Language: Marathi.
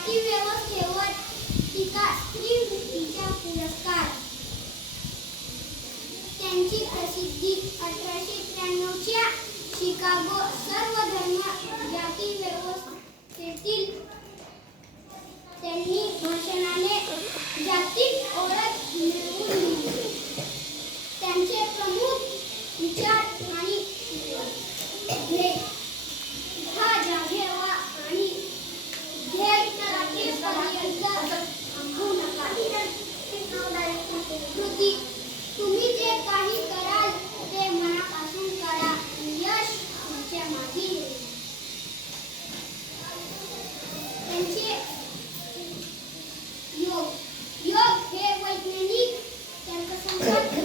जाती व्यवस्थेवर टीका स्त्री मुक्तीचा पुरस्कार त्यांची प्रसिद्धी 1893च्या शिकागो सर्वधर्म जाती व्यवस्थेतील त्यांनी भाषणाने जागतिक ओळख मिळवून दिली. त्यांचे प्रमुख विचार आणि जागे व्हा आणि ध्येय राखेपर्यंत थांबू नका. कृती तुम्ही जे काही कराल ते मनापासून करा. यश तुमच्या मागे येईल. त्यांचे योग हे वैज्ञानिक तर्कसंगत